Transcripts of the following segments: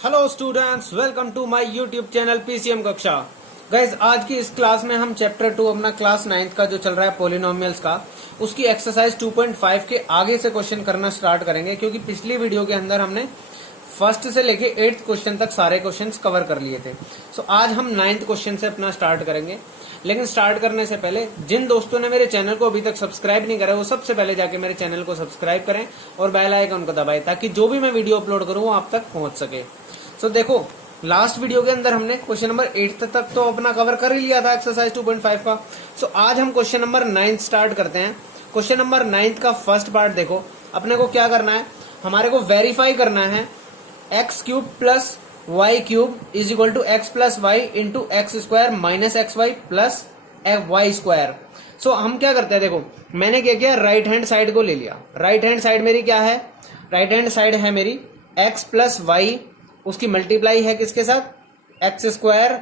Hello students, welcome to my YouTube channel PCM कक्षा। Guys, आज की इस क्लास में हम चैप्टर 2 अपना क्लास 9th का जो चल रहा है पॉलिनोमियल्स का, उसकी एक्सरसाइज 2.5 के आगे से क्वेश्चन करना स्टार्ट करेंगे, क्योंकि पिछली वीडियो के अंदर हमने फर्स्ट से लेके 8th क्वेश्चन तक सारे क्वेश्चंस कवर कर लिए थे। सो आज हम 9th क्वेश्चन से अपना स्टार्ट करेंगे। लेकिन स्टार्ट करने से पहले जिन दोस्तों ने मेरे चैनल को अभी तक सब्सक्राइब नहीं करा, वो सबसे पहले जाके मेरे चैनल को सब्सक्राइब करें और बेल आइकन को दबाएं, ताकि जो भी मैं वीडियो अपलोड करूं वो आप तक पहुंच सके। सो देखो, लास्ट वीडियो के अंदर हमने क्वेश्चन नंबर 8 तक तो अपना कवर कर ही लिया था एक्सरसाइज 2.5 का। सो आज हम क्वेश्चन नंबर 9 स्टार्ट करते हैं। क्वेश्चन नंबर 9 का फर्स्ट पार्ट देखो, अपने को क्या करना है, हमारे को वेरीफाई करना है x cube plus y cube is equal to x plus y into x square minus x y plus y square. So हम क्या करते हैं, देखो मैंने क्या किया, राइट हैंड साइड को ले लिया। राइट हैंड साइड मेरी क्या है, राइट हैंड साइड है मेरी एक्स प्लस वाई, उसकी मल्टीप्लाई है किसके साथ, x square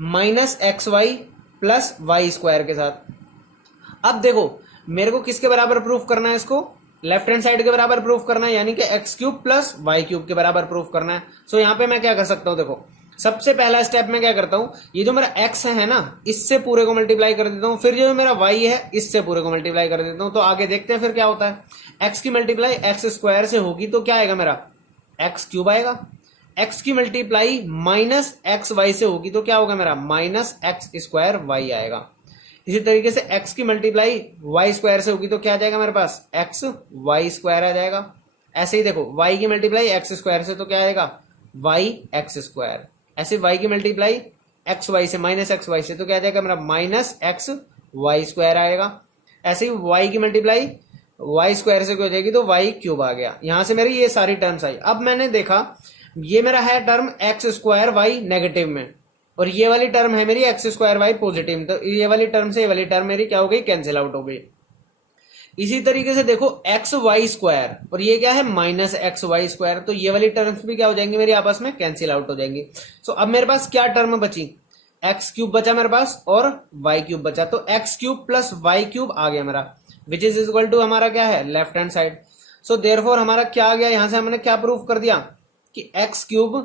minus x y plus y square के साथ। अब देखो मेरे को किसके बराबर प्रूफ करना है, इसको लेफ्ट हैंड साइड के बराबर प्रूफ करना है, यानी कि x cube plus y cube के बराबर प्रूफ करना है। सो यहाँ पे मैं क्या कर सकता हूँ, देखो सबसे पहला स्टेप में क्या करता हूं, ये जो मेरा x है ना, इससे पूरे को मल्टीप्लाई कर देता हूं, फिर जो मेरा y है इससे पूरे को मल्टीप्लाई कर देता हूं। तो आगे देखते हैं फिर क्या होता है। x की मल्टीप्लाई एक्स स्क्वायर से होगी तो क्या आएगा मेरा, एक्स क्यूब आएगा। x की मल्टीप्लाई माइनस एक्स वाई से होगी तो क्या होगा मेरा, माइनस एक्स स्क्वायर वाई आएगा। इसी तरीके से x की मल्टीप्लाई y स्क्वायर से होगी तो क्या आ जाएगा मेरे पास, एक्स वाई स्क्वायर आ जाएगा। ऐसे ही देखो y की मल्टीप्लाई एक्स स्क्वायर से तो क्या आएगा, वाई एक्स स्क्वायर। ऐसे y की मल्टीप्लाई एक्स वाई से माइनस एक्स वाई से तो क्या आ जाएगा मेरा, माइनस एक्स वाई स्क्वायर आएगा। ऐसे ही y की मल्टीप्लाई वाई स्क्वायर से क्या हो जाएगी, तो वाई क्यूब आ गया। यहां से मेरी ये सारी टर्म्स आई। अब मैंने देखा ये मेरा है term x square y negative में, और ये वाली टर्म है मेरी एक्स स्क्वायर वाई पॉजिटिव में, तो ये वाली टर्म से ये वाली टर्म मेरी क्या हो गई, कैंसिल आउट हो गई। इसी तरीके से देखो एक्स वाई स्क्वायर और ये क्या है, माइनस एक्स वाई स्क्वायर, तो ये वाली टर्म्स भी क्या हो जाएंगी मेरी, आपस में कैंसिल आउट हो जाएंगी। सो अब मेरे पास क्या टर्म बची, एक्स क्यूब बचा मेरे पास और वाई क्यूब बचा। तो x cube plus y cube आ गया मेरा, विच इज इक्वल टू हमारा क्या है, left hand side. So therefore हमारा क्या आ गया, यहां से हमने क्या प्रूफ कर दिया कि x cube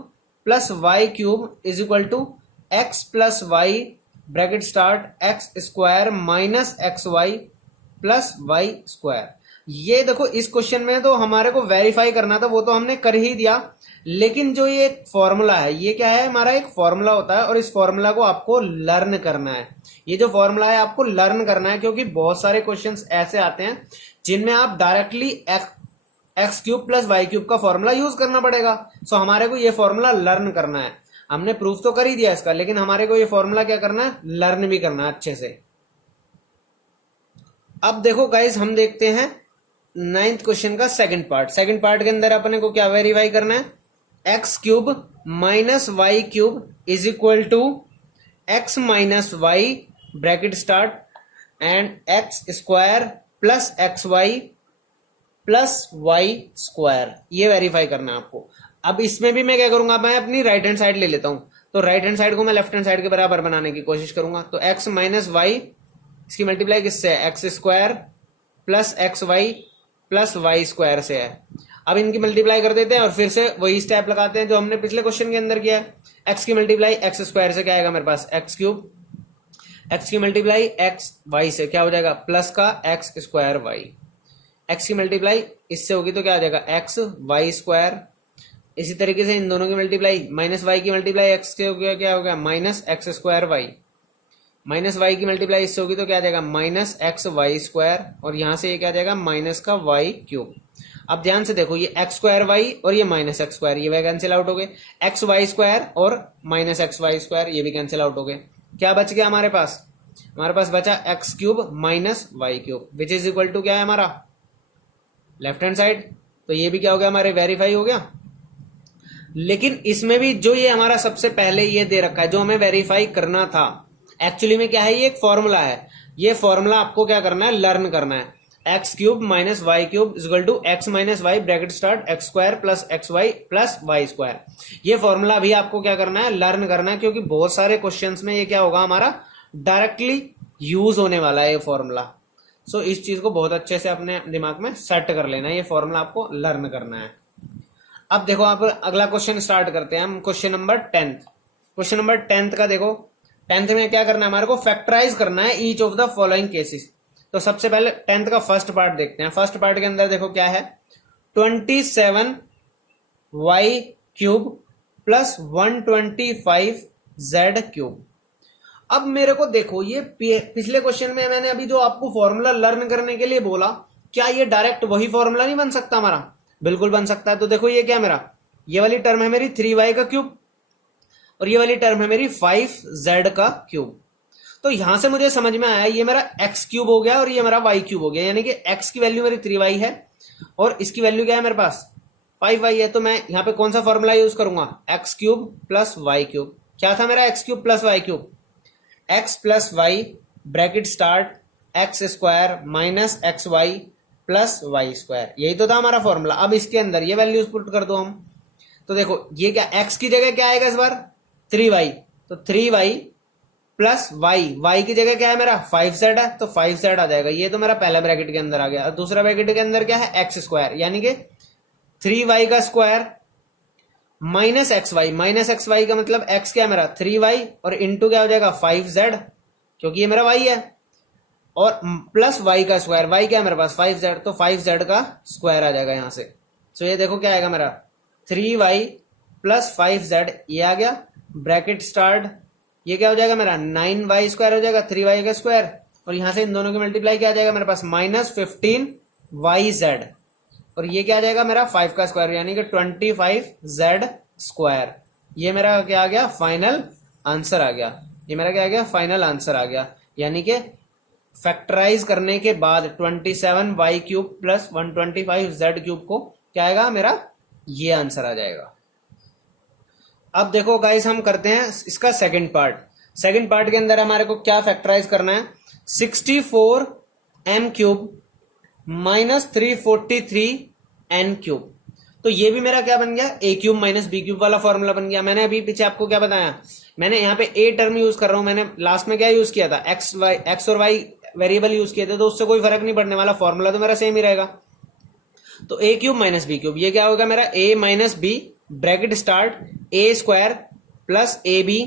plus y cube is equal to x plus y bracket start x square minus x y plus y square. ये देखो इस क्वेश्चन में तो हमारे को वेरीफाई करना था, वो तो हमने कर ही दिया, लेकिन जो ये फॉर्मूला है, ये क्या है, हमारा एक फॉर्मूला होता है और इस फॉर्मूला को आपको लर्न करना है। ये जो फॉर्मूला है आपको लर्न करना है, क्योंकि बहुत सारे क्वेश्चंस ऐसे आते हैं जिनमें आप directly x cube plus y cube का फॉर्मूला यूज करना पड़ेगा। सो हमारे को ये फॉर्मूला लर्न करना है। हमने प्रूफ तो कर ही दिया इसका, लेकिन हमारे को ये फॉर्मूला क्या करना है, लर्न भी करना है अच्छे से। अब देखो गाइस, हम देखते हैं 9th क्वेश्चन का सेकंड पार्ट। सेकंड पार्ट के अंदर अपने को क्या वेरीफाई करना है, x cube minus y cube is equal to x minus y bracket start and x square plus x y plus y square. ये वेरीफाई करना है आपको। अब इसमें भी मैं क्या करूंगा, मैं अपनी राइट हैंड साइड ले लेता हूं, तो राइट हैंड साइड को मैं लेफ्ट हैंड साइड के बराबर बनाने की कोशिश करूंगा। तो एक्स माइनस वाई, इसकी मल्टीप्लाई किससे है, x square plus x y plus y square से है। अब इनकी मल्टीप्लाई कर देते हैं और फिर से वही स्टेप लगाते हैं जो हमने पिछले क्वेश्चन के अंदर किया है। एक्स की मल्टीप्लाई एक्स स्क्वायर से क्या आएगा मेरे पास, एक्स क्यूब, एक्स की मल्टीप्लाई एक्स वाई से क्या हो जाएगा, प्लस का एक्स स्क्वायर वाई। एक्स की मल्टीप्लाई इससे होगी तो क्या आ जाएगा, एक्स वाई स्क्वायर। इसी तरीके से इन दोनों की मल्टीप्लाई माइनस वाई की मल्टीप्लाई एक्स के हो गया, क्या हो गया, minus x square y. Minus y की मल्टीप्लाई इससे होगी तो क्या आ जाएगा, माइनस एक्स वाई स्क्वायर, और यहां से ये क्या आ जाएगा, माइनस का वाई क्यूब। अब ध्यान से देखो, ये एक्स स्क्वायर वाई और ये माइनस एक्स स्क्वायर, ये कैंसिल आउट हो गए। एक्स वाई स्क्वायर और माइनस एक्स वाई स्क्वायर ये भी कैंसिल आउट हो गए। क्या बच गया हमारे पास, हमारे पास बचा x cube minus y cube, which is equal to क्या है हमारा, लेफ्ट हैंड साइड। तो ये भी क्या हो गया, हमारे वेरीफाई हो गया। लेकिन इसमें भी जो ये हमारा सबसे पहले ये दे रखा है, जो हमें वेरीफाई करना था, एक्चुअली में क्या है, ये एक फॉर्मूला है। ये फॉर्मूला आपको क्या करना है, लर्न करना है। X cube minus y cube equal to x minus y bracket start x square plus x y plus y square. ये फॉर्मूला भी आपको क्या करना है, लर्न करना है, क्योंकि बहुत सारे क्वेश्चंस में ये क्या होगा, हमारा डायरेक्टली यूज होने वाला है ये फॉर्मूला। सो इस चीज को बहुत अच्छे से अपने दिमाग में सेट कर लेना है, ये फॉर्मूला आपको लर्न करना है। अब देखो आप अगला क्वेश्चन स्टार्ट करते हैं हम, question number 10th। Question number 10th का देखो, 10th में क्या करना है, हमारे को फैक्टराइज करना है each of the following cases. तो सबसे पहले 10th का फर्स्ट पार्ट देखते हैं। फर्स्ट पार्ट के अंदर देखो क्या है, 27y cube plus 125z cube. अब मेरे को देखो, ये पिछले क्वेश्चन में मैंने अभी जो आपको फॉर्मूला लर्न करने के लिए बोला, क्या ये डायरेक्ट वही फॉर्मूला नहीं बन सकता हमारा? बिल्कुल बन सकता है। तो देखो ये क्या, मेरा ये वाली टर्म है मेरी 3y का क्यूब और ये वाली टर्म है मेरी 5z का क्यूब। तो यहां से मुझे समझ में आया ये मेरा x क्यूब हो गया और ये मेरा y क्यूब हो गया, यानी कि x की वैल्यू मेरी 3y है और इसकी वैल्यू क्या है मेरे पास 5y है। तो मैं यहां पे कौन सा फॉर्मूला यूज करूंगा, x cube plus y cube. क्या था मेरा x cube plus y cube, x plus y bracket start x square minus x y plus y square, यही तो था हमारा फॉर्मूला। अब इसके अंदर ये वैल्यूज पुट कर दो हम। तो देखो ये क्या, x की जगह क्या आएगा इस बार 3y, तो 3y प्लस y की जगह क्या है मेरा 5z है, तो 5z आ जाएगा। ये तो मेरा पहला ब्रैकेट के अंदर आ गया। और दूसरा ब्रैकेट के अंदर क्या है एक्स स्क्वायर, यानी कि 3y का स्क्वायर माइनस एक्स वाई का मतलब x क्या है मेरा 3y और इंटू क्या हो जाएगा 5z, क्योंकि ये मेरा y है, और प्लस y का स्क्वायर, y क्या है मेरे पास 5z, तो 5z का स्क्वायर आ जाएगा यहां से। तो ये देखो क्या आएगा मेरा 3y प्लस 5z, ये आ गया ब्रैकेट स्टार्ट। ये क्या हो जाएगा मेरा 9y स्क्वायर हो जाएगा 3y का स्क्वायर, और यहां से इन दोनों की मल्टीप्लाई क्या आ जाएगा मेरे पास माइनस 15yz, और ये क्या आ जाएगा मेरा 5 का स्क्वायर यानी कि 25z स्क्वायर। ये मेरा क्या आ गया फाइनल आंसर आ गया। ये मेरा क्या आ गया फाइनल आंसर आ गया, यानी कि फैक्टराइज करने के बाद 27y cube plus 125z cube को क्या आएगा मेरा ये आंसर आ जाएगा। अब देखो गाइस हम करते हैं इसका सेकंड पार्ट। सेकंड पार्ट के अंदर हमारे को क्या फैक्टराइज करना है, 64m cube minus 343n cube. तो ये भी मेरा क्या बन गया a cube minus b cube वाला फॉर्मूला बन गया। मैंने अभी पीछे आपको क्या बताया, मैंने यहाँ पे a टर्म यूज कर रहा हूं, मैंने लास्ट में क्या यूज किया था x और y वेरिएबल यूज किए थे, तो उससे कोई फर्क नहीं पड़ने वाला, फॉर्मूला तो मेरा सेम ही रहेगा। तो a cube minus b cube, ये क्या होगा मेरा a minus b bracket start a square plus a b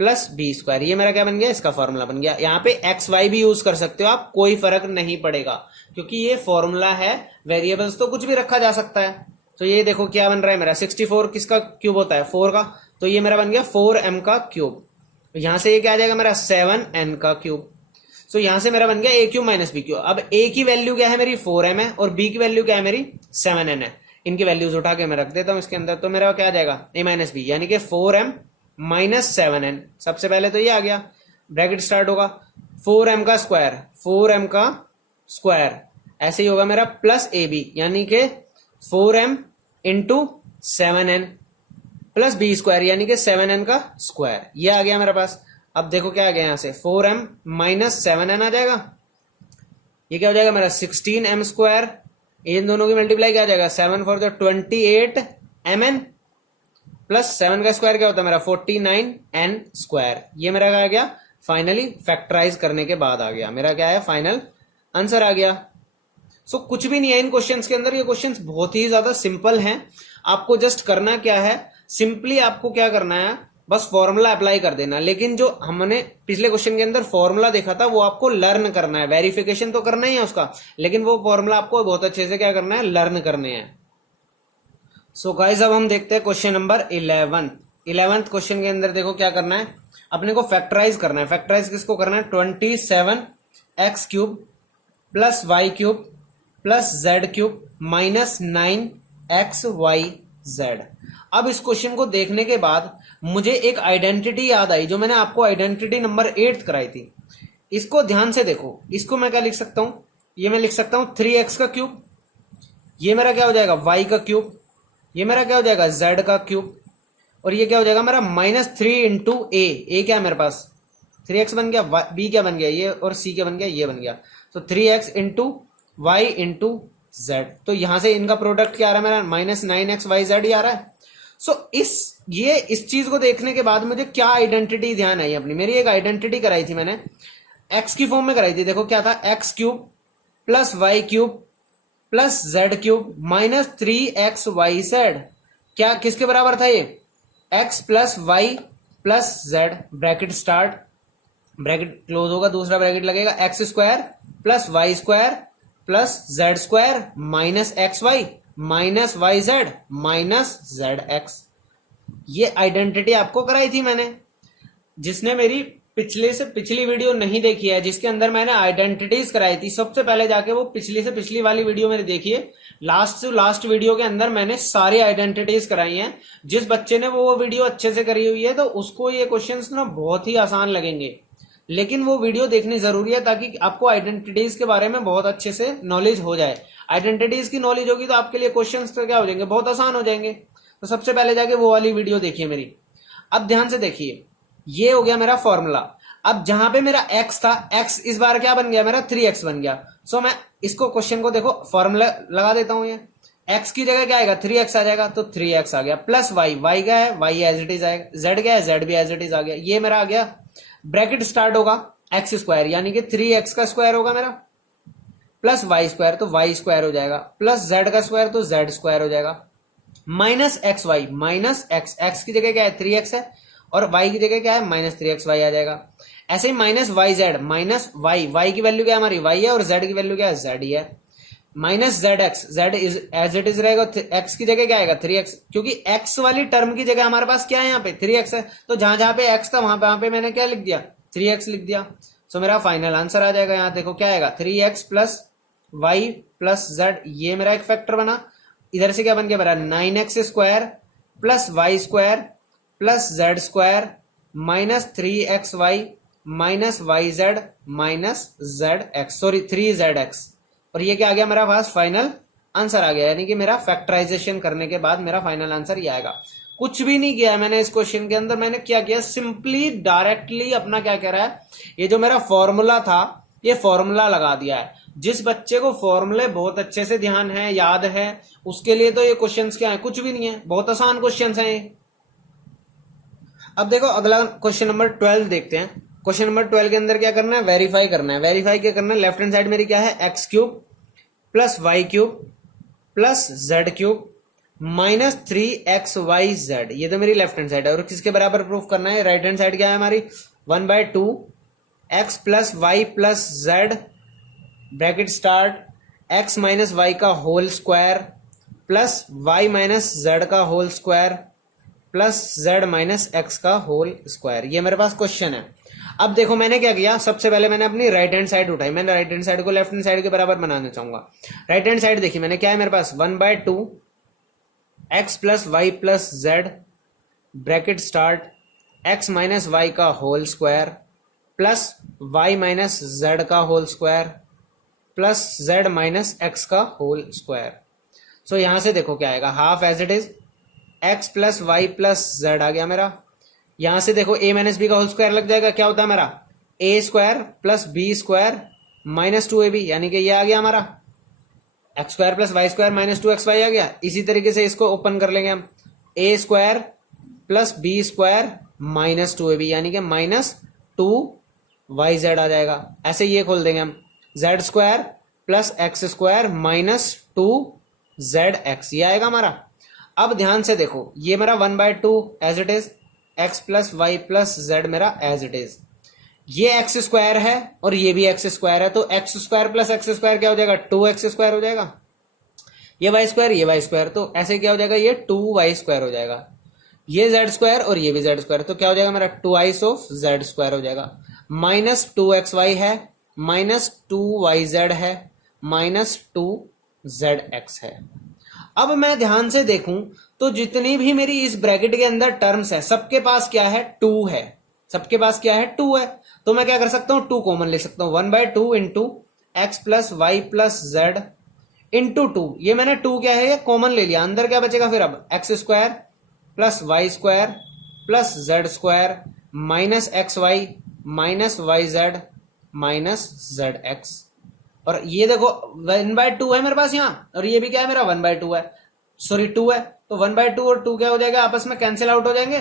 plus b square, ये मेरा क्या बन गया इसका फॉर्मूला बन गया। यहाँ पे एक्स वाई भी यूज कर सकते हो आप, कोई फर्क नहीं पड़ेगा क्योंकि ये फॉर्मूला है, वेरिएबल्स तो कुछ भी रखा जा सकता है। तो ये देखो क्या बन रहा है मेरा 64 किसका क्यूब होता है 4 का, तो ये मेरा बन गया 4m का क्यूब। यहां से ये क्या आ जाएगा मेरा 7n का क्यूब। तो यहां से मेरा बन गया a cube minus b cube. अब a की वैल्यू क्या है मेरी 4m है और b की वैल्यू क्या है मेरी 7n है। इनकी वैल्यूज उठा के मैं रख देता हूं इसके अंदर, तो मेरा क्या आ जाएगा a माइनस बी यानी कि 4m माइनस 7n। सबसे पहले तो ये आ गया, ब्रैकेट स्टार्ट होगा 4m का स्क्वायर, 4m का स्क्वायर ऐसे ही होगा मेरा प्लस ए बी यानी कि 4m into 7n plus b square यानी कि 7n का स्क्वायर, ये आ गया मेरे पास। अब देखो क्या आ गया यहां से 4m माइनस 7n आ जाएगा, ये क्या हो जाएगा मेरा 16m स्क्वायर, इन दोनों की मल्टीप्लाई क्या आ जाएगा 7 फॉर द 28mn प्लस 7 का स्क्वायर क्या होता है मेरा 49n स्क्वायर। ये मेरा क्या आ गया फाइनली फैक्टराइज करने के बाद आ गया, मेरा क्या है फाइनल आंसर आ गया। सो कुछ भी नहीं है इन क्वेश्चंस के अंदर, ये क्वेश्चंस बहुत ही ज्यादा सिंपल हैं। आपको जस्ट करना क्या है, सिंपली आपको क्या करना है बस फॉर्मूला अप्लाई कर देना। लेकिन जो हमने पिछले क्वेश्चन के अंदर फॉर्मूला देखा था वो आपको लर्न करना है, वेरिफिकेशन तो करना ही है उसका, लेकिन वो फॉर्मूला आपको बहुत अच्छे से क्या करना है लर्न करने हैं। सो गाइस अब हम देखते हैं क्वेश्चन नंबर 11th क्वेश्चन के अंदर देखो क्या करना है, अपने को फैक्टराइज करना है। फैक्टराइज किसको करना है 27x cube plus y cube plus z cube minus 9xyz। अब इस क्वेश्चन को देखने के बाद मुझे एक आइडेंटिटी याद आई जो मैंने आपको आइडेंटिटी नंबर 8 कराई थी। इसको ध्यान से देखो, इसको मैं क्या लिख सकता हूं, ये मैं लिख सकता हूं 3x का क्यूब, ये मेरा क्या हो जाएगा y का क्यूब, ये मेरा क्या हो जाएगा z का क्यूब, और ये क्या हो जाएगा मेरा -3 इंटू ए क्या है मेरे पास 3x बन गया, b क्या बन गया ये, और c क्या बन गया ये बन गया। तो 3x into y into z, तो यहां से इनका प्रोडक्ट क्या आ रहा है मेरा -9xyz ही आ रहा है। सो इस चीज को देखने के बाद मुझे क्या आइडेंटिटी ध्यान आई अपनी, मेरी एक आइडेंटिटी कराई थी मैंने x की फॉर्म में कराई थी। देखो क्या था x cube plus y cube plus z cube minus 3xyz। क्या किसके बराबर था ये, x plus y plus z, bracket start, bracket close होगा, दूसरा ब्रैकेट लगेगा, x square plus y square plus z square minus x y minus y z minus z x. ये identity आपको कराई थी मैंने। जिसने मेरी पिछले से पिछली वीडियो नहीं देखी है, जिसके अंदर मैंने आइडेंटिटीज कराई थी, सबसे पहले जाके वो पिछली से पिछली वाली वीडियो मेरी देखिए। लास्ट से लास्ट वीडियो के अंदर मैंने सारी आइडेंटिटीज कराई हैं। जिस बच्चे ने वो वीडियो अच्छे से करी हुई है तो उसको ये क्वेश्चंस ना बहुत ही आसान लगेंगे, लेकिन वो वीडियो देखनी जरूरी है ताकि आपको आइडेंटिटीज के बारे में बहुत अच्छे से नॉलेज हो जाए। आइडेंटिटीज की नॉलेज होगी तो आपके लिए क्वेश्चंस तो क्या हो जाएंगे, बहुत आसान हो जाएंगे। तो सबसे पहले जाके वो वाली वीडियो देखिए मेरी। अब ध्यान से देखिए, ये हो गया मेरा फॉर्मूला। अब जहां पे मेरा x था, x इस बार क्या बन गया मेरा 3x बन गया। सो मैं इसको क्वेश्चन को देखो फॉर्मूला लगा देता हूं। ये x की जगह क्या आएगा 3x आ जाएगा, तो 3x आ गया प्लस y क्या है y एज इट इज आएगा, z क्या है z भी एज इट इज आ गया। ये मेरा आ गया, ब्रैकेट स्टार्ट होगा x स्क्वायर यानी कि 3x का स्क्वायर होगा मेरा प्लस y स्क्वायर तो y स्क्वायर हो जाएगा प्लस z का स्क्वायर तो z स्क्वायर हो जाएगा minus x y minus x, x की जगह क्या है 3x है और y की जगह क्या है माइनस 3xy आ जाएगा। ऐसे ही minus y z minus y, y की वैल्यू क्या है हमारी y है और z की वैल्यू क्या है z ही है, minus z x, z is as it is रहेगा, x की जगह क्या आएगा 3x, क्योंकि x वाली टर्म की जगह हमारे पास क्या है यहाँ पे 3x है, तो जहां जहां पे x था वहां पे मैंने क्या लिख दिया 3x लिख दिया। सो मेरा फाइनल आंसर आ जाएगा। यहाँ देखो क्या आएगा 3x plus y plus Z, ये मेरा एक फैक्टर बना। इधर से क्या बन गया मेरा 9x square plus y square plus z square minus 3xy minus y z minus z x, sorry 3zx, और ये क्या आ गया मेरा पास फाइनल आंसर आ गया। यानी कि मेरा फैक्टराइजेशन करने के बाद मेरा फाइनल आंसर ये आएगा। कुछ भी नहीं किया मैंने इस क्वेश्चन के अंदर, मैंने क्या किया सिंपली डायरेक्टली अपना क्या कह रहा है, ये जो मेरा फॉर्मूला था ये फॉर्मूला लगा दिया है। जिस बच्चे को फॉर्मूले बहुत अच्छे से ध्यान है, याद है, उसके लिए तो ये क्वेश्चंस क्या है, कुछ भी नहीं है, बहुत आसान क्वेश्चंस हैं ये। अब देखो अगला क्वेश्चन नंबर 12 देखते हैं। क्वेश्चन नंबर 12 के अंदर क्या करना है, वेरीफाई करना है। वेरीफाई क्या करना है, लेफ्ट हैंड साइड मेरी क्या है x cube plus y cube plus z cube minus 3xyz, ये तो मेरी लेफ्ट हैंड साइड है। और किसके बराबर प्रूफ करना है, राइट हैंड साइड क्या है हमारी 1/2 x plus y plus z bracket start x minus y का whole square plus y minus z का whole square plus z minus x का होल स्क्वायर। ये मेरे पास क्वेश्चन है। अब देखो मैंने क्या किया, सबसे पहले मैंने अपनी राइट हैंड साइड उठाई, मैंने राइट हैंड साइड को लेफ्ट हैंड साइड के बराबर बनाना चाहूंगा। राइट हैंड साइड देखिए मैंने क्या है मेरे पास 1/2 x plus y plus z bracket start x minus y का whole square plus y minus z का whole square plus z minus x का होल स्क्वायर। सो यहां से देखो क्या आएगा, half as it is x plus y plus z आ गया मेरा। यहां से देखो a माइनस बी का होल स्क्वायर लग जाएगा, क्या होता है मेरा a square plus b square minus 2ab, यानी कि ये आ गया हमारा x square plus y square minus 2xy आ गया। इसी तरीके से इसको ओपन कर लेंगे हम, a square plus b square minus 2ab यानी कि माइनस 2yz आ जाएगा। ऐसे ये खोल देंगे हम, z square plus x square minus 2zx, ये आएगा हमारा। अब ध्यान से देखो ये मेरा 1/2 as it is x plus y plus z मेरा एज इट इज, ये एक्स स्क्वायर है और ये भी एक्स स्क्वायर है, तो x square plus x square क्या हो जाएगा 2x स्क्वायर हो जाएगा। ये वाई स्क्वायर ये वाई स्क्वायर, तो ऐसे क्या हो जाएगा ये 2y स्क्वायर हो जाएगा। ये जेड स्क्वायर और ये भी जेड स्क्वायर, तो क्या हो जाएगा मेरा 2i ऑफ जेड स्क्वायर हो जाएगा। माइनस 2xy है माइनस 2yz है माइनस 2zx है। अब मैं ध्यान से देखूं तो जितनी भी मेरी इस ब्रैकेट के अंदर टर्म्स है सबके पास क्या है 2 है, सबके पास क्या है 2 है। तो मैं क्या कर सकता हूं 2 कॉमन ले सकता हूं, 1/2 into x plus y plus z into 2, ये मैंने 2 क्या है ये कॉमन ले लिया। अंदर क्या बचेगा फिर अब x square plus y square plus z square minus x y minus y z minus z x. और ये देखो 1/2 है मेरे पास यहाँ, और ये भी क्या है मेरा 1/2 है, सॉरी 2 है, तो 1/2 और 2 क्या हो जाएगा आपस में कैंसिल आउट हो जाएंगे।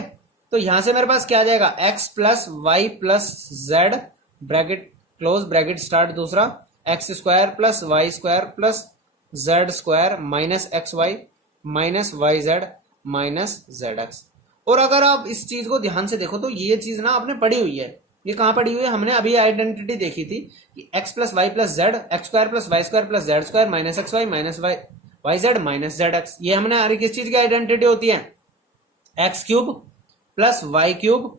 तो यहां से मेरे पास क्या आ जाएगा x plus y plus z bracket close bracket start, दूसरा x square plus y square plus z square minus x y minus y z minus z x. और अगर आप इस चीज को ध्यान से देखो तो ये चीज ना आपने पढ़ी हुई है। ये कहाँ पढ़ी हुई है? हमने अभी आइडेंटिटी देखी थी कि x plus y plus z x square plus y square plus z square minus x y minus y z minus z x. ये हमने हर किस चीज की आइडेंटिटी होती है? X cube plus y cube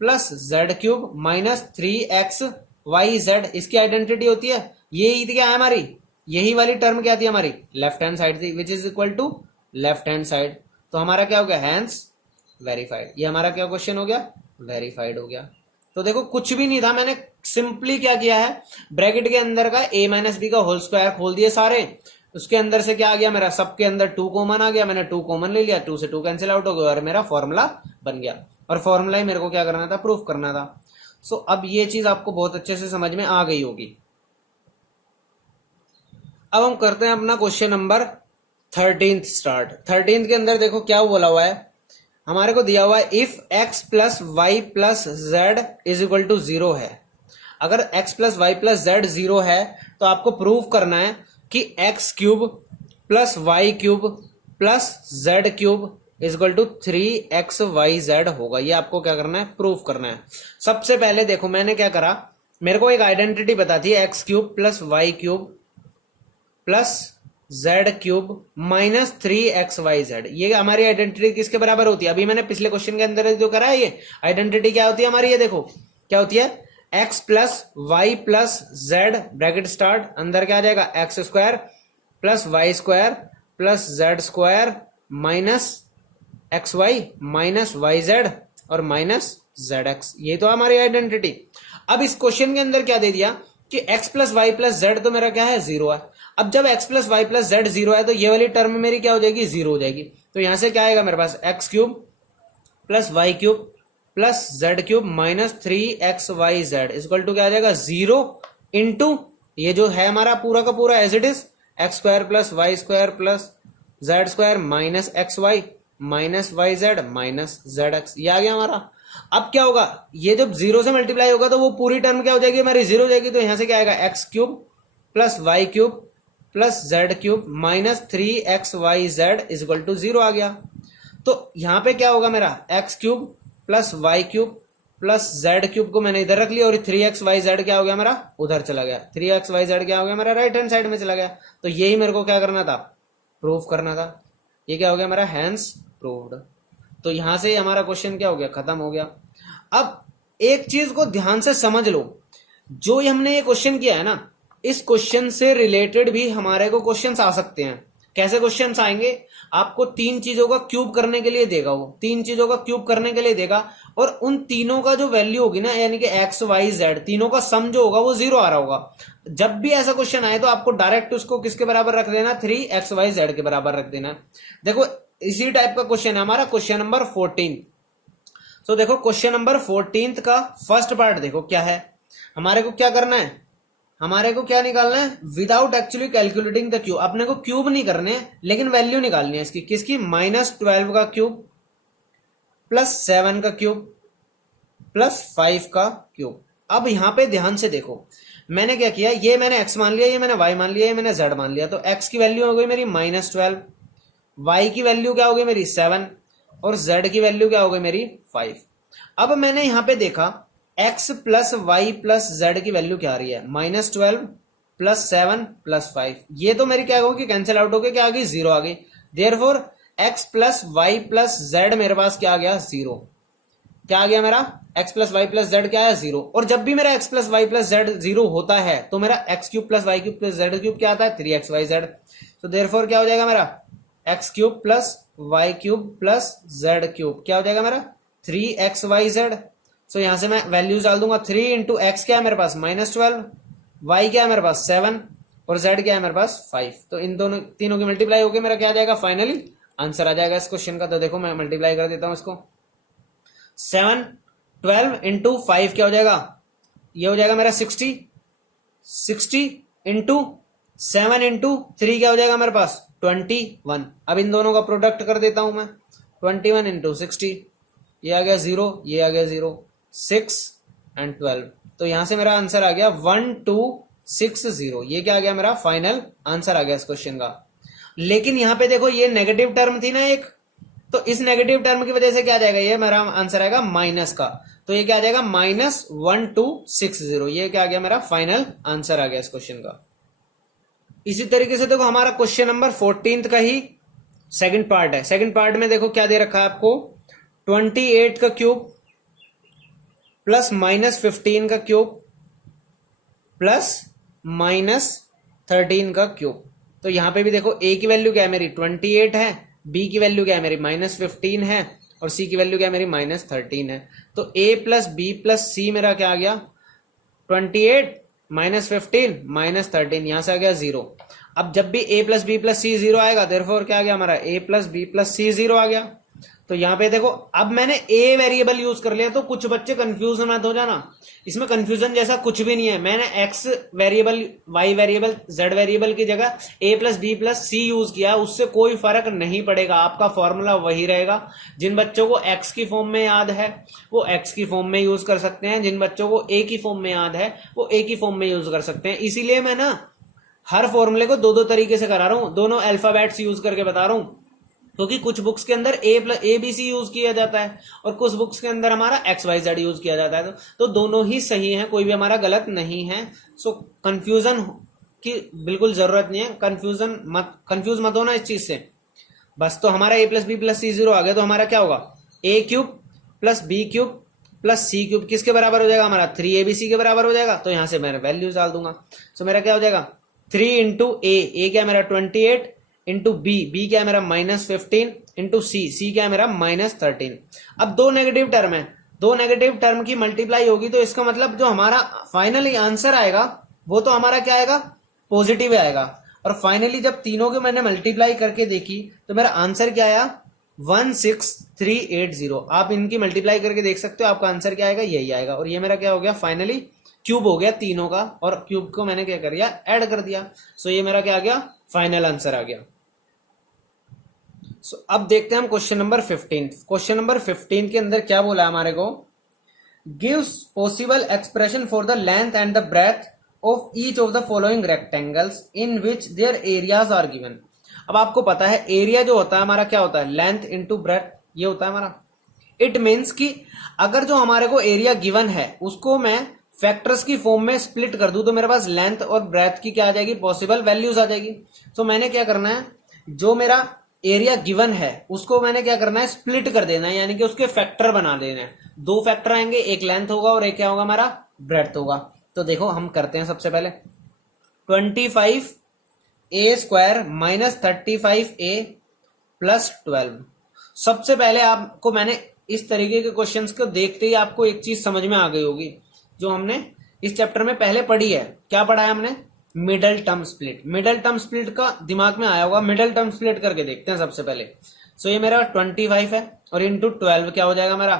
plus z cube minus 3x y z, इसकी identity होती है। ये क्या है हमारी? यही वाली टर्म क्या थी हमारी? लेफ्ट हैंड साइड थी, which is equal to left hand side. तो हमारा क्या हो गया? Hence verified. ये हमारा क्या क्वेश्चन हो गया? वेरीफाइड हो गया। तो देखो कुछ भी नहीं था, मैंने सिंपली क्या किया है, ब्रैकेट के अंदर का a माइनस बी का होल स्क्वायर खोल दिए सारे। उसके अंदर से क्या आ गया मेरा? सबके अंदर 2 कॉमन आ गया, मैंने 2 कॉमन ले लिया, 2 से 2 कैंसिल आउट हो गया और मेरा फॉर्मूला बन गया। और फॉर्मूला ही मेरे को क्या करना था? प्रूफ करना था। सो अब ये चीज आपको बहुत अच्छे से समझ में आ गई होगी। अब हम करते हैं अपना क्वेश्चन नंबर 13 स्टार्ट। 13 के अंदर देखो क्या बोला हुआ है, हमारे को दिया हुआ है if x plus y plus z is equal to 0 है। अगर x plus y plus z 0 है तो आपको प्रूव करना है कि x cube plus y cube plus z cube is equal to 3xyz होगा। ये आपको क्या करना है? प्रूव करना है। सबसे पहले देखो मैंने क्या करा, मेरे को एक आइडेंटिटी पता थी x cube plus y cube plus z cube minus 3xyz। ये हमारी आइडेंटिटी किसके बराबर होती है? अभी मैंने पिछले क्वेश्चन के अंदर जो करा है, ये आइडेंटिटी क्या होती है हमारी? ये देखो क्या होती है, x plus y plus z bracket start, अंदर क्या आ जाएगा? X square plus y square plus z square minus x y minus y z और माइनस जेड एक्स। ये तो हमारी आइडेंटिटी। अब इस क्वेश्चन के अंदर क्या दे दिया कि x plus y plus z तो मेरा क्या है? 0 है। अब जब x plus y plus z 0 है तो ये वाली टर्म मेरी क्या हो जाएगी? 0 हो जाएगी। तो यहां से क्या आएगा मेरे पास? X cube plus y cube plus z cube minus 3xyz equal to क्या आ जाएगा? 0 इंटू ये जो है हमारा पूरा का पूरा as it is x square plus y square plus z square minus x y minus y z minus z x. ये आ गया हमारा। अब क्या होगा? ये जब 0 से मल्टीप्लाई होगा तो वो पूरी टर्म क्या हो जाएगी हमारी? 0 हो जाएगी। तो यहां से क्या आएगा? X cube plus y cube plus z cube minus 3xyz is equal to 0 आ गया। तो यहां पे क्या होगा मेरा? X cube plus y cube plus z cube को मैंने इधर रख लिया और 3xyz क्या हो गया मेरा? उधर चला गया। 3xyz क्या हो गया मेरा? राइट हैंड साइड में चला गया। तो यही मेरे को क्या करना था? प्रूफ करना था। ये क्या हो गया मेरा? Hence proved. तो यहां से हमारा क्वेश्चन क्या हो गया? खत्म हो गया। अब एक चीज को ध्यान से समझ लो, जो हमने ये क्वेश्चन किया है ना, इस क्वेश्चन से रिलेटेड भी हमारे को क्वेश्चंस आ सकते हैं। कैसे क्वेश्चंस आएंगे? आपको 3 चीजों का क्यूब करने के लिए देगा, वो 3 चीजों का क्यूब करने के लिए देगा और उन तीनों का जो वैल्यू होगी ना, यानी कि एक्स वाई जेड तीनों का सम जो होगा वो 0 आ रहा होगा। जब भी ऐसा क्वेश्चन आए तो आपको डायरेक्ट उसको किसके बराबर रख देना? 3xyz के बराबर रख देना। देखो इसी टाइप का क्वेश्चन है हमारा क्वेश्चन नंबर 14। तो देखो क्वेश्चन नंबर 14 का फर्स्ट पार्ट देखो क्या है। हमारे को क्या करना है? हमारे को क्या निकालना है? Without actually calculating the cube. अपने को क्यूब नहीं करने लेकिन वैल्यू निकालनी है इसकी। किसकी? -12 का क्यूब प्लस 7 का क्यूब प्लस 5 का क्यूब। अब यहां पे ध्यान से देखो, मैंने क्या किया, ये मैंने x मान लिया, ये मैंने y मान लिया, ये मैंने z मान लिया। तो x की वैल्यू हो गई मेरी -12, y की वैल्यू क्या हो गई मेरी 7 और z की वैल्यू क्या हो गई मेरी 5। अब मैंने यहां पे देखा x plus y plus z की वैल्यू क्या आ रही है? -12 प्लस 7 प्लस 5। ये तो मेरी क्या होगी? कैंसिल आउट होकर क्या आ गई? 0 आ गई। Therefore x plus y plus z मेरे पास क्या आ गया? 0। क्या आ गया मेरा? x plus y plus z क्या है? 0। और जब भी मेरा x plus y plus z 0 होता है तो मेरा x cube plus y cube plus z cube क्या आता है? 3xyz। तो देयरफॉर क्या हो जाएगा मेरा? x cube plus y cube plus z cube क्या हो जाएगा मेरा? 3xyz। सो यहां से मैं वैल्यूज डाल दूंगा। 3 इंटू एक्स क्या है मेरे पास? -12, y क्या है मेरे पास? 7 और z क्या है मेरे पास? 5। तो इन दोनों तीनों की मल्टीप्लाई होकर मेरा क्या आ जाएगा? फाइनली आंसर आ जाएगा इस क्वेश्चन का। तो देखो मैं मल्टीप्लाई कर देता हूं इसको। 7 12 इंटू 5 क्या हो जाएगा? ये हो जाएगा मेरा 60। 60 इंटू 7 इंटू 3 क्या हो जाएगा मेरे पास? 21। अब इन दोनों का प्रोडक्ट कर देता हूं मैं। 21 इंटू 60, ये आ गया 0, ये आ गया 0, 6 एंड 12। तो यहां से मेरा आंसर आ गया 1260। ये क्या आ गया? मेरा फाइनल आंसर आ गया इस क्वेश्चन का। लेकिन यहां पे देखो ये नेगेटिव टर्म थी ना एक, तो इस नेगेटिव टर्म की वजह से क्या आ जाएगा, ये मेरा आंसर आएगा माइनस का, तो ये क्या आ जाएगा -1260। ये क्या आ गया, मेरा फाइनल आंसर आ गया इस क्वेश्चन का। इसी तरीके से देखो हमारा क्वेश्चन नंबर 14 का ही सेकंड पार्ट है। सेकंड पार्ट में देखो क्या दे रखा है आपको, 28 का क्यूब प्लस -15 का क्यूब प्लस -13 का क्यूब। तो यहां पे भी देखो a की वैल्यू क्या है मेरी 28 है, b की वैल्यू क्या है मेरी -15 है और c की वैल्यू क्या है मेरी -13 है। तो a plus b plus c मेरा क्या आ गया 28 -15 -13, यहां से आ गया 0। अब जब भी a plus b plus c 0 आएगा, देयरफॉर क्या आ गया हमारा a plus b plus c 0 आ गया। तो यहां पे देखो अब मैंने a वेरिएबल यूज कर लिया, तो कुछ बच्चे कंफ्यूज मत हो जाना, इसमें कंफ्यूजन जैसा कुछ भी नहीं है। मैंने x variable, y variable, z variable की जगह a plus b plus c use किया, उससे कोई फर्क नहीं पड़ेगा, आपका फॉर्मूला वही रहेगा। जिन बच्चों को x की फॉर्म में याद है वो x की फॉर्म में यूज कर सकते हैं, जिन बच्चों को a की फॉर्म में याद है वो a की फॉर्म में यूज कर सकते हैं। इसीलिए मैं ना हर फॉर्मूले को दो दो तरीके से करा रहा हूं, दोनों अल्फाबेट्स यूज करके बता रहा हूं, क्योंकि कुछ बुक्स के अंदर ए बी सी यूज किया जाता है और कुछ बुक्स के अंदर हमारा एक्स वाई जेड यूज किया जाता है। तो दोनों ही सही हैं, कोई भी हमारा गलत नहीं है। सो कंफ्यूजन की बिल्कुल जरूरत नहीं है, कंफ्यूज मत होना इस चीज से बस। तो हमारा a plus b plus c 0 आ गया, तो हमारा क्या होगा a cube plus b cube plus c cube किसके बराबर हो जाएगा, हमारा 3abc के बराबर हो जाएगा। तो यहां से मैं वैल्यूज डाल दूंगा। सो मेरा क्या हो जाएगा 3 इंटू ए क्या है मेरा 28 इंटू बी क्या है मेरा -15 इंटू सी क्या है मेरा -13। अब दो नेगेटिव टर्म है, दो नेगेटिव टर्म की मल्टीप्लाई होगी, तो इसका मतलब जो हमारा फाइनली आंसर आएगा वो तो हमारा क्या आएगा पॉजिटिव आएगा। और फाइनली जब तीनों के मैंने मल्टीप्लाई करके देखी तो मेरा आंसर क्या आया 16380। आप इनकी मल्टीप्लाई करके देख सकते हो, आपका आंसर क्या आएगा यही आएगा। और ये मेरा क्या हो गया फाइनली क्यूब हो गया तीनों का, और क्यूब को मैंने क्या कर दिया ऐड कर दिया। सो ये मेरा क्या आ गया फाइनल आंसर आ गया। सो अब देखते हैं हम क्वेश्चन नंबर 15। क्वेश्चन नंबर 15 के अंदर क्या बोला हमारे को, gives possible expression for the length and the breadth of each of the following rectangles in which their areas are given. अब आपको पता है एरिया जो होता है हमारा क्या होता है लेंथ इंटू ब्रेथ, ये होता है हमारा। इट मीन्स कि अगर जो हमारे को एरिया गिवन है उसको मैं फैक्टर्स की फॉर्म में स्प्लिट कर दूं, तो मेरे पास लेंथ और ब्रेथ की क्या आ जाएगी पॉसिबल वैल्यूज आ जाएगी। तो मैंने क्या करना है, जो मेरा एरिया गिवन है उसको मैंने क्या करना है स्प्लिट कर देना है, यानी कि उसके फैक्टर बना देना है। दो फैक्टर आएंगे, एक लेंथ होगा और एक क्या होगा हमारा ब्रेथ होगा। तो देखो हम करते हैं सबसे पहले 25a² - 35a + 12। सबसे पहले आपको मैंने इस तरीके के क्वेश्चंस को देखते ही आपको एक चीज समझ में आ गई होगी जो हमने इस चैप्टर में पहले पढ़ी है। क्या पढ़ा है हमने, middle term split. Middle term split का दिमाग में आया होगा, मिडल टर्म स्प्लिट करके देखते हैं सबसे पहले। सो ये मेरा 25 है और इंटू 12 क्या हो जाएगा मेरा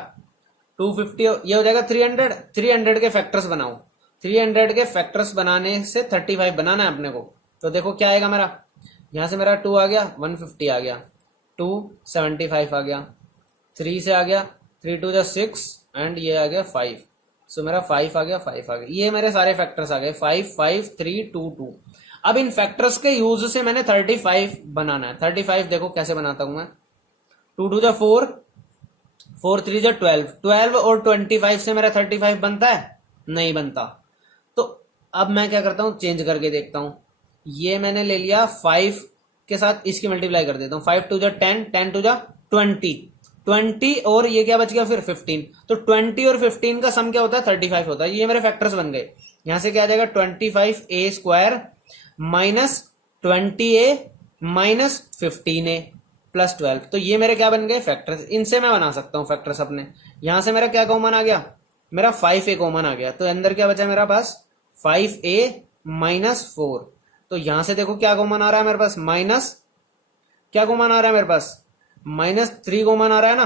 250, ये हो जाएगा 300। 300 के फैक्टर्स बनाओ, 300 के फैक्टर्स बनाने से 35 बनाना है अपने को। तो देखो क्या आएगा मेरा, यहां से मेरा 2 आ गया 150 आ गया, 275 आ गया, 3 से आ गया 3 2 6 एंड ये आ गया 5। सो मेरा 5 आ गया 5 आ गया, ये मेरे सारे फैक्टर्स आ गए 5 5 3 2 2। अब इन फैक्टर्स के यूज से मैंने 35 बनाना है। 35 देखो कैसे बनाता हूं मैं, 2 2 4 4 3 12, 12 और 25 से मेरा 35 बनता है, नहीं बनता। तो अब मैं क्या करता हूं चेंज करके देखता हूं, ये मैंने ले लिया 5 के साथ इसकी मल्टीप्लाई कर देता हूं, 5 2 10 10 2 20 और ये क्या बच गया फिर 15। तो 20 और 15 का सम क्या होता है 35 होता है। ये मेरे फैक्टर्स बन गए। यहां से क्या आ जाएगा 25a² - 20a - 15a + 12। तो ये मेरे क्या बन गए फैक्टर्स, इनसे मैं बना सकता हूं फैक्टर्स अपने। यहां से मेरा क्या कॉमन आ गया, मेरा 5a कॉमन आ गया, तो अंदर क्या बचा मेरा पास 5a - 4। तो यहां से देखो क्या कॉमन आ रहा है मेरे पास, माइनस क्या कॉमन आ रहा है मेरे पास -3 कॉमन आ रहा है ना।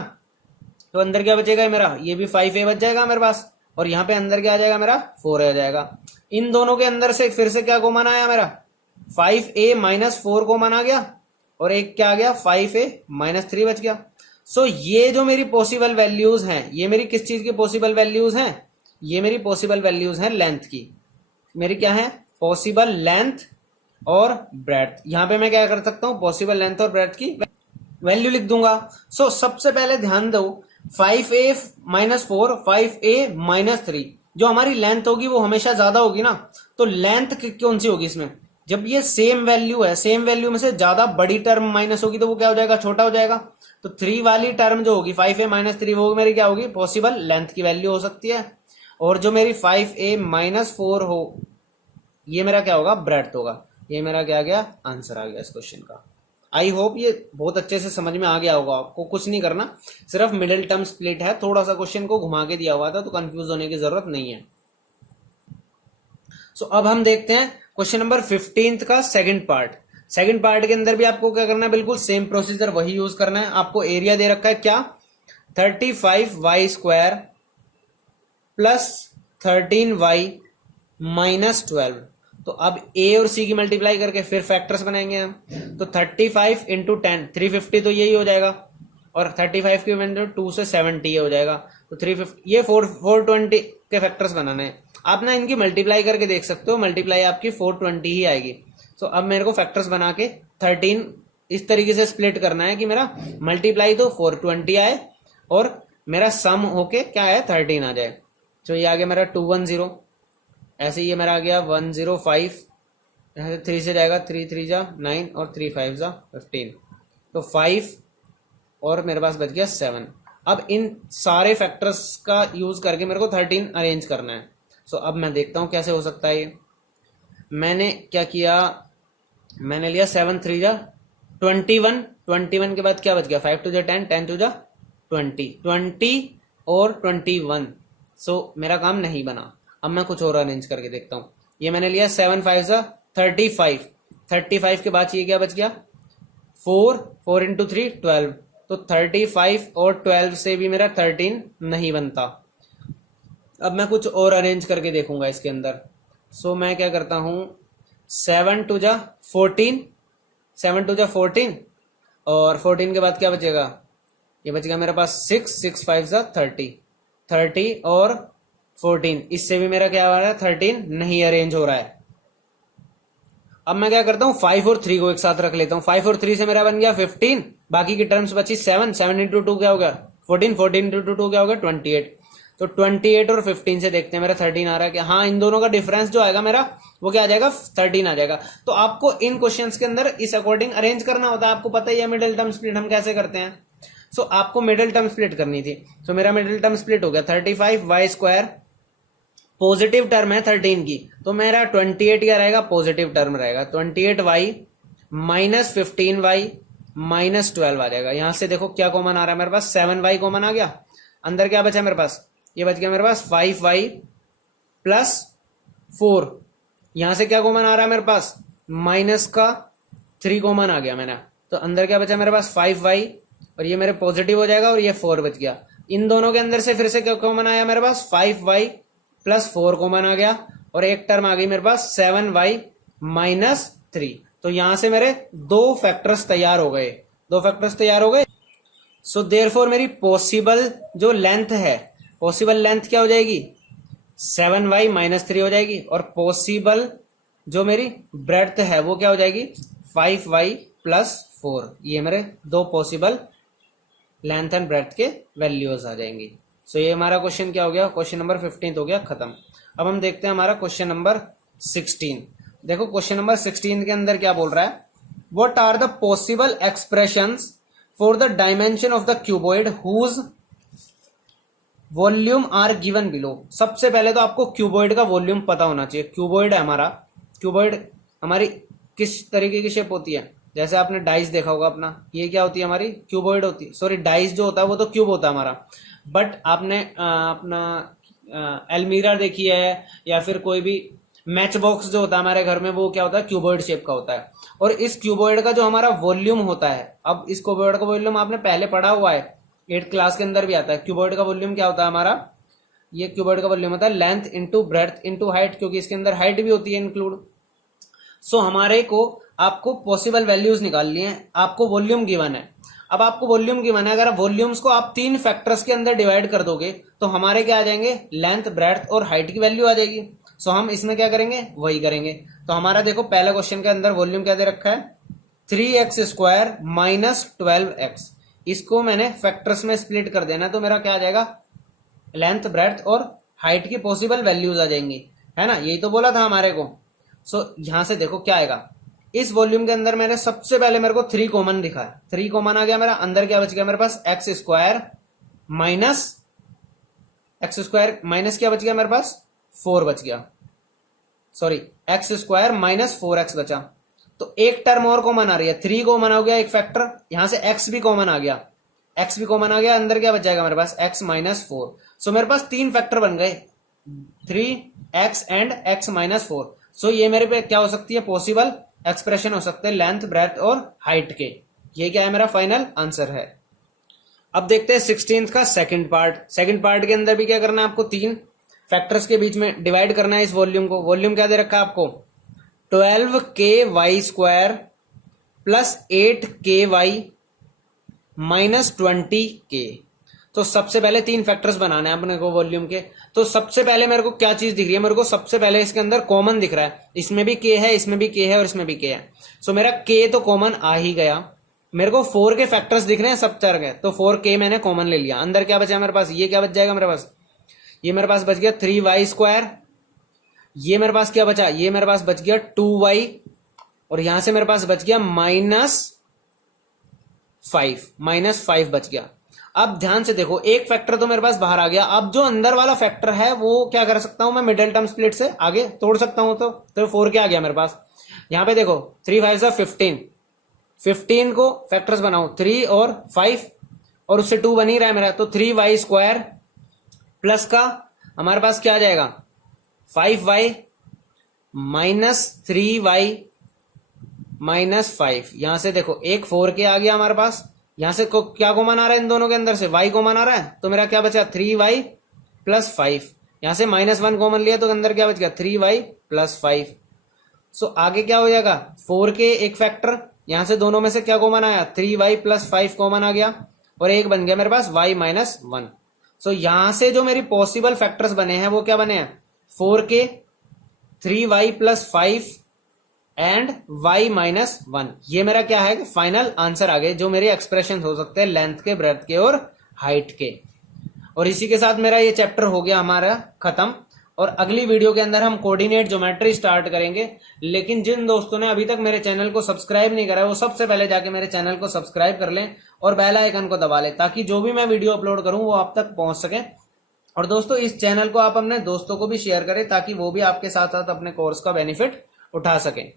तो अंदर क्या बचेगा मेरा, ये भी 5a बच जाएगा मेरे पास, और यहाँ पे अंदर क्या आ जाएगा मेरा 4a आ जाएगा। इन दोनों के अंदर से फिर से क्या कॉमन आया मेरा 5a - 4 कॉमन आ गया, और एक क्या आ गया 5a - 3 बच गया। सो ये जो मेरी पॉसिबल वैल्यूज हैं, ये मेरी किस चीज की पॉसिबल वैल्यूज हैं, ये मेरी पॉसिबल वैल्यूज हैं लेंथ की। मेरी क्या है पॉसिबल लेंथ और ब्रेड्थ। यहां पे मैं क्या कर सकता हूं पॉसिबल लेंथ और ब्रेड्थ की वैल्यू लिख दूंगा। सो सबसे पहले ध्यान दो 5a माइनस 4 5a माइनस 3, जो हमारी लेंथ होगी वो हमेशा ज्यादा होगी ना। तो लेंथ कौन सी होगी इसमें, जब ये सेम वैल्यू है, सेम वैल्यू में से ज्यादा बड़ी टर्म माइनस होगी तो वो क्या हो जाएगा, छोटा हो जाएगा। तो 3 वाली टर्म जो होगी 5a माइनस 3 वो मेरी क्या होगी, पॉसिबल लेंथ की वैल्यू हो सकती है। और जो मेरी 5a माइनस 4 हो ये मेरा क्या होगा, ब्रेड्थ होगा। ये मेरा क्या गया, आंसर आ गया इस क्वेश्चन का। आई होप ये बहुत अच्छे से समझ में आ गया होगा आपको। कुछ नहीं करना, सिर्फ मिडिल टर्म स्प्लिट है, थोड़ा सा क्वेश्चन को घुमा के दिया हुआ था तो कंफ्यूज होने की जरूरत नहीं है। सो अब हम देखते हैं क्वेश्चन नंबर 15 का सेकंड पार्ट। सेकंड पार्ट के अंदर भी आपको क्या करना है, बिल्कुल सेम प्रोसीजर वही यूज करना है। आपको एरिया दे रखा है क्या, 35y square plus 13y minus 12। तो अब a और c की मल्टीप्लाई करके फिर फैक्टर्स बनाएंगे हम। तो 35 इंटू 10 350 तो यही हो जाएगा, और 35 की वैल्यू 2 से 70 हो जाएगा। तो 350 ये 420 के फैक्टर्स बनाने हैं। आप ना इनकी मल्टीप्लाई करके देख सकते हो, मल्टीप्लाई आपकी 420 ही आएगी। तो अब मेरे को फैक्टर्स बना के 13 इस तरीके से स्प्लिट करना है कि मेरा मल्टीप्लाई तो 420 आए और मेरा सम होके क्या है 13 आ जाए। तो ये आ गया मेरा 210, ऐसे ये मेरा आ गया 105, यहाँ से 3 से जाएगा 3 3 जा 9 और 3 5 जा 15, तो 5 और मेरे पास बच गया 7। अब इन सारे फैक्टर्स का यूज करके मेरे को 13 अरेंज करना है। सो अब मैं देखता हूँ कैसे हो सकता है ये। मैंने क्या किया, मैंने लिया 7 3 जा 21, 21 के बाद क्या बच गया 5 2 जा 10 10 2 जा 20 20 और 21। सो मेरा काम नहीं बना। अब मैं कुछ और अरेंज करके देखता हूँ। ये मैंने लिया 7 5 जा 35, 35 के बाद ये क्या बच गया 4 4 इंटू 3 12। तो 35 और 12 से भी मेरा 13 नहीं बनता। अब मैं कुछ और अरेंज करके देखूंगा इसके अंदर। सो मैं क्या करता हूं, 7 2 जा 14, 7 2 जा 14 और 14 के बाद क्या बचेगा, ये बच गया मेरे पास 6 6 5 जा 30, 30 और 14, इससे भी मेरा क्या हो रहा है 13 नहीं अरेंज हो रहा है। अब मैं क्या करता हूँ 5 और 3 को एक साथ रख लेता हूँ। 5 और 3 से मेरा बन गया 15, बाकी की टर्म्स बची 7 7 इंटू 2 क्या हो गया 14, 14 इंटू 2 क्या हो गया 28। तो 28 और 15 से देखते हैं मेरा 13 आ रहा है कि हाँ, इन दोनों का डिफरेंस जो आएगा मेरा वो क्या आ जाएगा 13 आ जाएगा। तो आपको इन क्वेश्चंस के अंदर इस अकॉर्डिंग अरेंज करना होता है। आपको पता ही है मिडिल टर्म स्प्लिट हम कैसे करते हैं। सो आपको मिडिल टर्म स्प्लिट करनी थी। सो मेरा मिडिल टर्म स्प्लिट हो गया 35y स्क्वायर, पॉजिटिव टर्म है 13 की, तो मेरा 28 क्या रहेगा, पॉजिटिव टर्म रहेगा। 28y माइनस 15y माइनस 12 आ जाएगा। यहां से देखो क्या कॉमन आ रहा है मेरे पास, 7y कॉमन आ गया। अंदर क्या बचा मेरे पास, ये बच गया मेरे पास 5y प्लस 4। यहां से क्या कॉमन आ रहा है मेरे पास, माइनस का 3 कॉमन आ गया मैंने। तो अंदर क्या बचा मेरे पास 5y और ये मेरे पॉजिटिव हो जाएगा और ये 4 बच गया। इन दोनों के अंदर से फिर से क्या कॉमन आया मेरे पास, 5y प्लस 4 कॉमन आ गया और एक टर्म आ गई मेरे पास 7y माइनस 3। तो यहां से मेरे दो फैक्टर्स तैयार हो गए, दो फैक्टर्स तैयार हो गए। सो देयरफॉर मेरी पॉसिबल जो लेंथ है, पॉसिबल लेंथ क्या हो जाएगी 7y माइनस 3 हो जाएगी, और पॉसिबल जो मेरी ब्रेड्थ है वो क्या हो जाएगी 5y प्लस 4। ये मेरे दो पॉसिबल लेंथ एंड ब्रेड्थ के वैल्यूज आ जाएंगी। सो ये हमारा क्वेश्चन क्या हो गया, क्वेश्चन नंबर 15 हो गया खत्म। अब हम देखते हैं हमारा क्वेश्चन नंबर 16। देखो क्वेश्चन नंबर 16 के अंदर क्या बोल रहा है, what are the possible expressions for the dimension of the cuboid whose volume are given below. सबसे पहले तो आपको क्यूबॉइड का वॉल्यूम पता होना चाहिए। क्यूबॉइड है हमारा, क्यूबॉइड हमारी किस तरीके की शेप होती है, जैसे आपने डाइस देखा होगा अपना, ये क्या होती है हमारी क्यूबॉइड होती है। सॉरी, डाइस जो होता है वो तो क्यूब होता है हमारा, बट आपने अपना एलमीरा देखी है या फिर कोई भी मैच बॉक्स जो होता है हमारे घर में, वो क्या होता है क्यूबॉइड शेप का होता है। और इस क्यूबॉइड का जो हमारा वॉल्यूम होता है, अब इस क्यूबॉइड का वॉल्यूम आपने पहले पढ़ा हुआ है, 8th क्लास के अंदर भी आता है। क्यूबॉइड का वॉल्यूम क्या होता है हमारा, ये क्यूबॉइड का वॉल्यूम होता है length into breadth into height, क्योंकि इसके अंदर हाइट भी होती है इंक्लूड। सो हमारे को आपको पॉसिबल वैल्यूज निकालनी है, आपको वॉल्यूम गिवन है। अब आपको वॉल्यूम गिवन है, अगर आप वॉल्यूम्स को आप 3 फैक्टर्स के अंदर डिवाइड कर दोगे तो हमारे क्या आ जाएंगे, लेंथ ब्रेड्थ और हाइट की वैल्यू आ जाएगी। सो हम इसमें क्या करेंगे, वही करेंगे। तो हमारा देखो पहले क्वेश्चन के अंदर वॉल्यूम क्या दे रखा है 3x² माइनस 12x। इसको मैंने फैक्टर्स में स्प्लिट कर देना, तो मेरा क्या आ जाएगा, लेंथ, ब्रेड्थ और हाइट की पॉसिबल वैल्यूज आ जाएंगी, है ना, यही तो बोला था हमारे को। सो यहां से देखो क्या आएगा, इस वॉल्यूम के अंदर मैंने सबसे पहले मेरे को 3 कॉमन दिखा है, 3 कॉमन आ गया मेरा, अंदर क्या बच गया मेरे पास, x² माइनस x² माइनस क्या बच गया मेरे पास, 4 बच गया, सॉरी x² माइनस 4x बचा। तो एक टर्म और कॉमन आ रही है, 3 कॉमन हो गया एक फैक्टर, यहां से x भी कॉमन आ गया, x भी कॉमन आ गया, अंदर क्या बच जाएगा मेरे पास, x माइनस 4। सो मेरे पास 3 फैक्टर बन गए, 3x एंड x माइनस 4। सो ये मेरे पे क्या हो सकती है, पॉसिबल एक्सप्रेशन हो सकते हैं लेंथ, ब्रेथ और हाइट के। ये क्या है, मेरा फाइनल आंसर है। अब देखते हैं 16th का सेकंड पार्ट। सेकंड पार्ट के अंदर भी क्या करना है आपको, 3 फैक्टर्स के बीच में डिवाइड करना है इस वॉल्यूम को। वॉल्यूम क्या दे रखा है आपको, 12ky² plus 8ky minus 20k। तो सबसे पहले 3 फैक्टर्स बनाने हैं अपने को वॉल्यूम के। तो सबसे पहले मेरे को क्या चीज दिख रही है, मेरे को सबसे पहले इसके अंदर कॉमन दिख रहा है, इसमें भी k है, इसमें भी k है और इसमें भी k है। सो मेरा k तो कॉमन आ ही गया। मेरे को 4 के फैक्टर्स दिख रहे हैं, सब चर गए, तो 4k मैंने कॉमन ले लिया। अंदर क्या बचा मेरे पास, ये क्या बच जाएगा मेरे पास, ये मेरे पास बच गया 3y²। ये मेरे पास क्या बचा, ये मेरे पास बच गया 2y, और यहां से मेरे पास बच गया -5 बच गया। अब ध्यान से देखो, एक फैक्टर तो मेरे पास बाहर आ गया। अब जो अंदर वाला फैक्टर है वो क्या कर सकता हूं मैं, मिडिल टर्म स्प्लिट से आगे तोड़ सकता हूं। तो 4 क्या आ गया मेरे पास, यहां पे देखो 3 5 15, 15 को फैक्टर्स बनाओ, 3 और 5, और उससे 2 बन ही रहा है मेरा। तो 3y² प्लस का हमारे पास क्या आ जाएगा, 5y माइनस 3y माइनस 5। यहां से देखो एक 4k आ गया हमारे पास, यहां से क्या कॉमन आ रहा है इन दोनों के अंदर से, y कॉमन आ रहा है, तो मेरा क्या बचा 3y प्लस 5। यहां से -1 कॉमन लिया तो अंदर क्या बच गया 3y प्लस 5। सो आगे क्या हो जाएगा, 4k एक फैक्टर, यहां से दोनों में से क्या कॉमन आया, 3y प्लस 5 कॉमन आ गया, और एक बन गया मेरे पास y माइनस 1। सो यहां से जो मेरी पॉसिबल फैक्टर्स बने हैं वो क्या बने हैं, 4k, 3y plus 5 and y minus 1। ये मेरा क्या है, फाइनल आंसर आ गए, जो मेरे एक्सप्रेशन हो सकते हैं लेंथ के, ब्रेथ के और हाइट के। और इसी के साथ मेरा ये चैप्टर हो गया हमारा खत्म। और अगली वीडियो के अंदर हम कोऑर्डिनेट ज्योमेट्री स्टार्ट करेंगे। लेकिन जिन दोस्तों ने अभी तक मेरे चैनल को सब्सक्राइब नहीं करा है वो सबसे पहले जाके मेरे चैनल को सब्सक्राइब कर लें और बेल आइकन को दबा लें, ताकि जो भी मैं वीडियो अपलोड करूं वो आप तक पहुंच सके। और दोस्तों इस चैनल को आप अपने दोस्तों को भी शेयर करें, ताकि वो भी आपके साथ साथ अपने कोर्स का बेनिफिट उठा सकें।